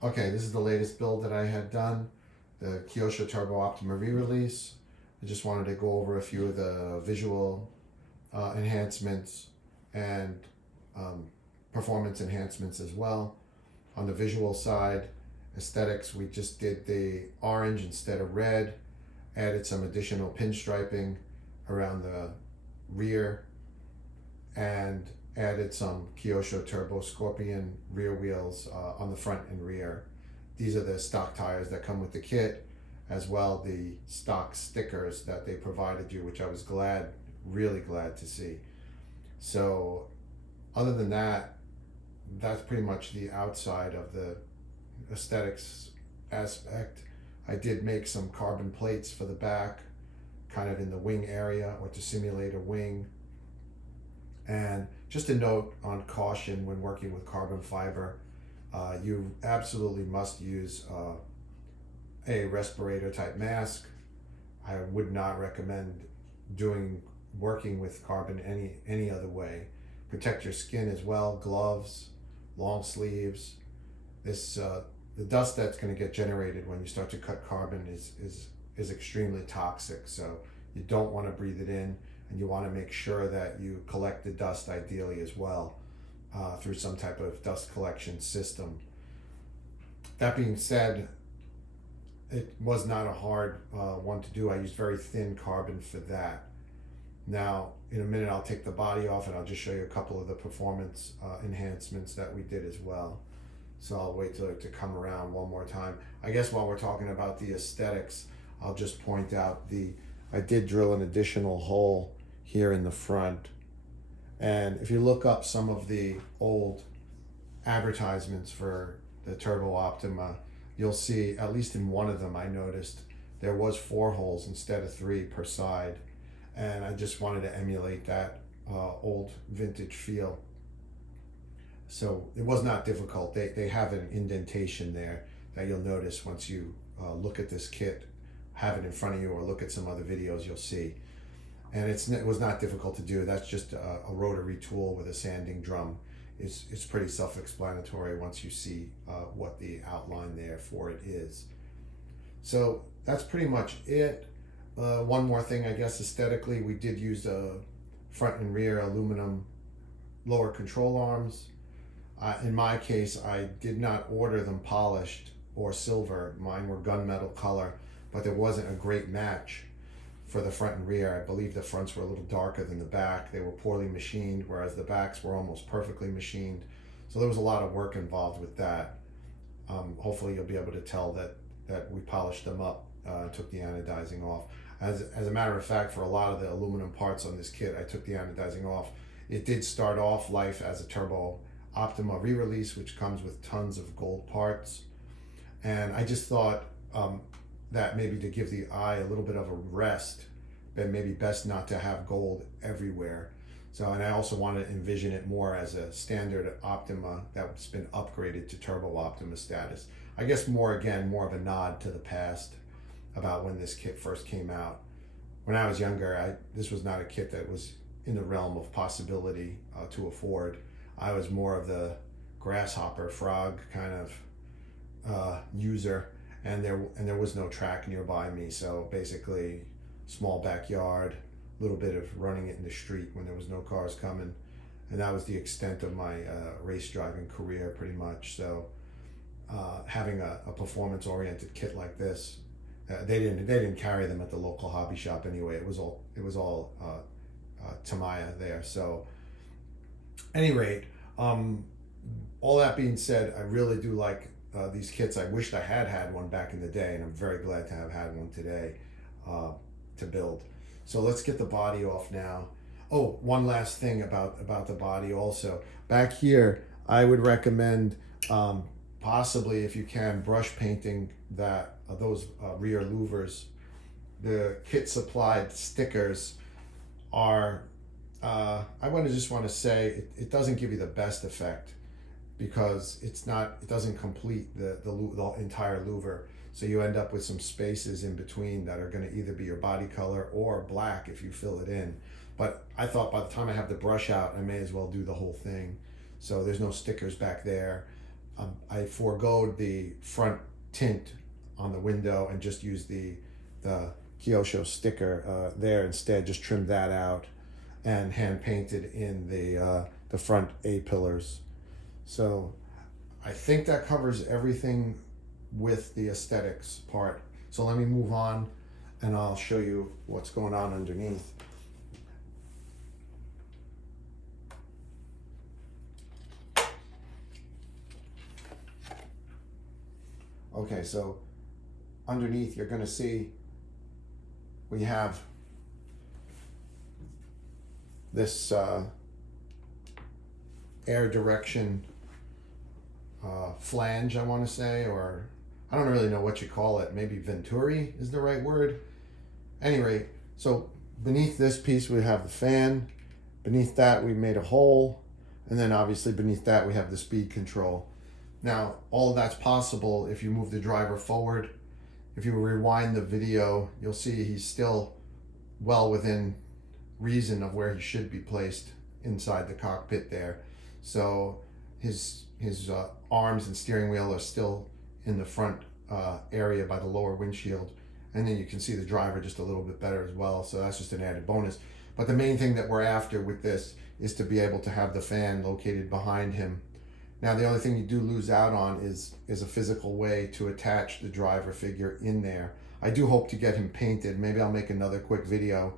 Okay, this is the latest build that I had done, the Kyosho Turbo Optima re-release. I just wanted to go over a few of the visual enhancements and um, performance enhancements as well. On the visual side, aesthetics, we just did the orange instead of red, added some additional pinstriping around the rear, and added some Kyosho Turbo Scorpion rear wheels on the front and rear. These are the stock tires that come with the kit, as well the stock stickers that they provided you, which I was glad, really glad to see. So other than that, that's pretty much the outside of the aesthetics aspect. I did make some carbon plates for the back, kind of in the wing area, or to simulate a wing. And just a note on caution when working with carbon fiber, you absolutely must use a respirator type mask. I would not recommend working with carbon any other way. Protect your skin as well. Gloves, long sleeves. The dust that's going to get generated when you start to cut carbon is extremely toxic. So you don't want to breathe it in, and you want to make sure that you collect the dust ideally as well through some type of dust collection system. That being said, it was not a hard one to do. I used very thin carbon for that. Now, in a minute, I'll take the body off and I'll just show you a couple of the performance enhancements that we did as well. So I'll wait till it to come around one more time. I guess while we're talking about the aesthetics, I'll just point out I did drill an additional hole here in the front. And if you look up some of the old advertisements for the Turbo Optima, you'll see, at least in one of them, I noticed there was 4 holes instead of 3 per side. And I just wanted to emulate that old vintage feel. So it was not difficult. They have an indentation there that you'll notice once you look at this kit, have it in front of you, or look at some other videos, you'll see. And it was not difficult to do. That's just a rotary tool with a sanding drum. It's pretty self-explanatory once you see what the outline there for it is. So that's pretty much it. One more thing, I guess, aesthetically, we did use front and rear aluminum lower control arms. In my case, I did not order them polished or silver. Mine were gunmetal color, but there wasn't a great match for the front and rear. I believe the fronts were a little darker than the back. They were poorly machined, whereas the backs were almost perfectly machined. So there was a lot of work involved with that. Hopefully you'll be able to tell that we polished them up, took the anodizing off. As a matter of fact, for a lot of the aluminum parts on this kit, I took the anodizing off. It did start off life as a Turbo Optima re-release, which comes with tons of gold parts. And I just thought that maybe to give the eye a little bit of a rest, but maybe best not to have gold everywhere. So, and I also wanted to envision it more as a standard Optima that's been upgraded to Turbo Optima status. I guess more of a nod to the past about when this kit first came out. When I was younger, this was not a kit that was in the realm of possibility to afford. I was more of the grasshopper frog kind of user, and there was no track nearby me, so basically small backyard, a little bit of running it in the street when there was no cars coming, and that was the extent of my race driving career pretty much. So having a performance oriented kit like this, they didn't carry them at the local hobby shop anyway. It was all Tamiya there. So any rate, all that being said, I really do like these kits. I wished I had one back in the day, and I'm very glad to have had one today to build. So let's get the body off now. Oh, one last thing about the body also. Back here, I would recommend possibly, if you can, brush painting those rear louvers. The kit supplied stickers are I just want to say it doesn't give you the best effect, because it doesn't complete the entire louver. So you end up with some spaces in between that are going to either be your body color or black if you fill it in. But I thought by the time I have the brush out, I may as well do the whole thing. So there's no stickers back there. I foregoed the front tint on the window and just used the Kyosho sticker there instead. Just trimmed that out and hand painted in the front A-pillars. So I think that covers everything with the aesthetics part. So let me move on and I'll show you what's going on underneath. Okay, so underneath you're going to see we have this air direction flange, I want to say, or I don't really know what you call it. Maybe Venturi is the right word. Anyway, so beneath this piece we have the fan. Beneath that we made a hole. And then obviously beneath that we have the speed control. Now, all of that's possible if you move the driver forward. If you rewind the video, you'll see he's still well within reason of where he should be placed inside the cockpit there. So his arms and steering wheel are still in the front area by the lower windshield. And then you can see the driver just a little bit better as well. So that's just an added bonus. But the main thing that we're after with this is to be able to have the fan located behind him. Now, the only thing you do lose out on is a physical way to attach the driver figure in there. I do hope to get him painted. Maybe I'll make another quick video,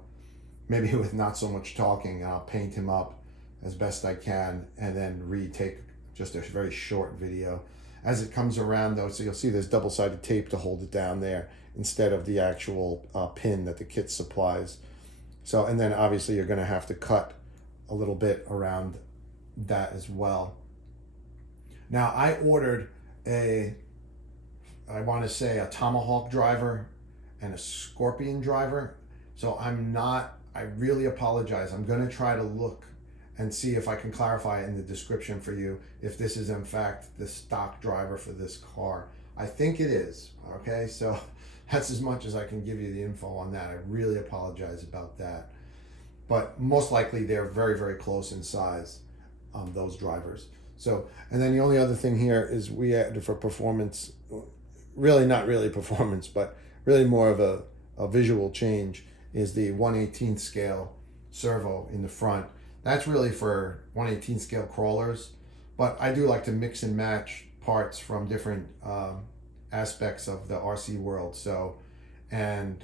maybe with not so much talking, and I'll paint him up as best I can and then retake just a very short video. As it comes around though, so you'll see there's double-sided tape to hold it down there instead of the actual pin that the kit supplies. So, and then obviously you're gonna have to cut a little bit around that as well. Now, I ordered I want to say a Tomahawk driver and a Scorpion driver. So I really apologize. I'm going to try to look and see if I can clarify in the description for you if this is in fact the stock driver for this car. I think it is, okay? So that's as much as I can give you the info on that. I really apologize about that. But most likely they're very, very close in size, those drivers. So, and then the only other thing here is we added for performance, really not really performance, but really more of a visual change, is the 1/18 scale servo in the front. That's really for 1/18 scale crawlers, but I do like to mix and match parts from different aspects of the RC world. So, and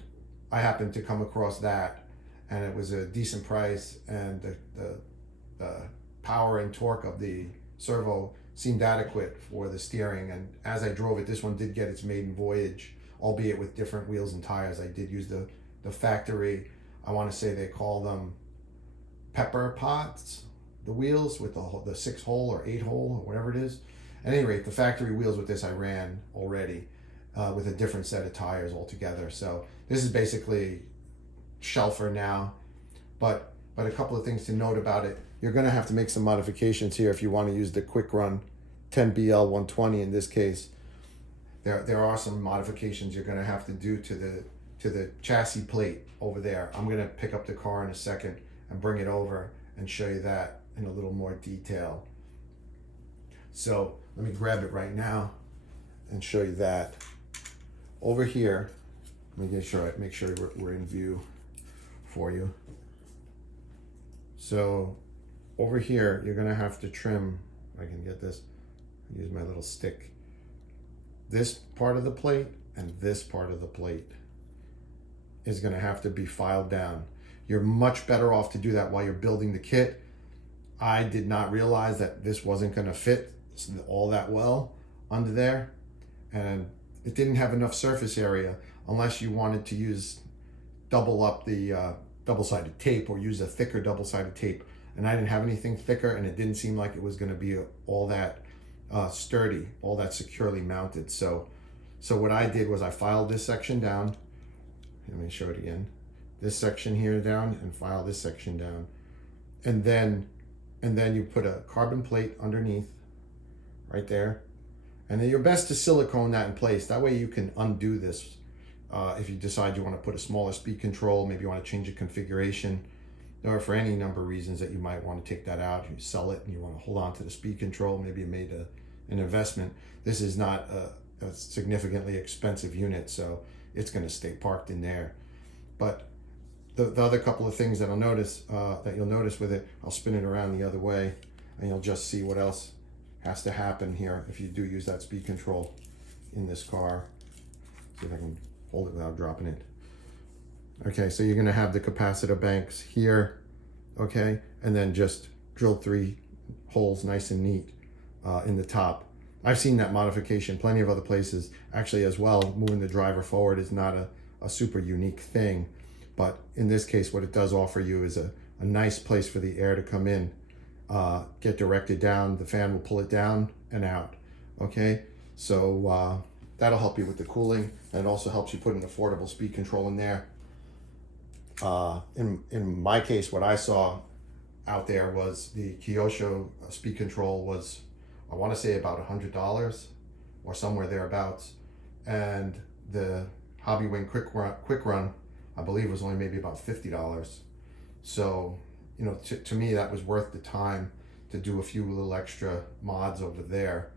I happened to come across that, and it was a decent price, and the power and torque of the servo seemed adequate for the steering. And as I drove it, this one did get its maiden voyage, albeit with different wheels and tires. I did use the factory, I want to say they call them pepper pots, the wheels with the 6-hole or 8-hole or whatever it is. At any rate, the factory wheels with this I ran already with a different set of tires altogether. So this is basically shelfer now, but a couple of things to note about it. You're going to have to make some modifications here if you want to use the QUICRUN 10BL120 in this case. There are some modifications you're going to have to do to the chassis plate over there. I'm going to pick up the car in a second and bring it over and show you that in a little more detail. So let me grab it right now and show you that. Over here, let me make sure we're in view for you. So over here, you're gonna have to trim, if I can get this, use my little stick, this part of the plate and this part of the plate is gonna have to be filed down. You're much better off to do that while you're building the kit. I did not realize that this wasn't gonna fit all that well under there, and it didn't have enough surface area unless you wanted to use double up the double-sided tape or use a thicker double-sided tape. And I didn't have anything thicker, and it didn't seem like it was going to be all that sturdy, all that securely mounted. So what I did was I filed this section down. Let me show it again. This section here down, and file this section down. And then you put a carbon plate underneath, right there. And then you're best to silicone that in place. That way you can undo this if you decide you want to put a smaller speed control, maybe you want to change the configuration, or for any number of reasons that you might want to take that out. You sell it and you want to hold on to the speed control. Maybe you made an investment. This is not a significantly expensive unit, so it's going to stay parked in there. But the other couple of things that you'll notice with it, I'll spin it around the other way, and you'll just see what else has to happen here if you do use that speed control in this car. See if I can hold it without dropping it. Okay, so you're going to have the capacitor banks here, okay, and then just drilled 3 holes nice and neat in the top. I've seen that modification plenty of other places actually as well. Moving the driver forward is not a super unique thing, but in this case what it does offer you is a nice place for the air to come in, get directed down. The fan will pull it down and out, okay? So that'll help you with the cooling, and it also helps you put an affordable speed control in there. In my case, what I saw out there was the Kyosho speed control was, I want to say about $100 or somewhere thereabouts, and the Hobbywing QUICRUN I believe was only maybe about $50. So you know, to me that was worth the time to do a few little extra mods over there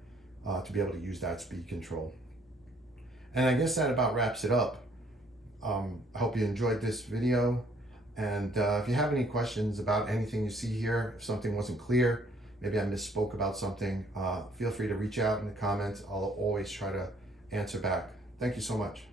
to be able to use that speed control. And I guess that about wraps it up. I hope you enjoyed this video, and if you have any questions about anything you see here, if something wasn't clear, maybe I misspoke about something, feel free to reach out in the comments. I'll always try to answer back. Thank you so much.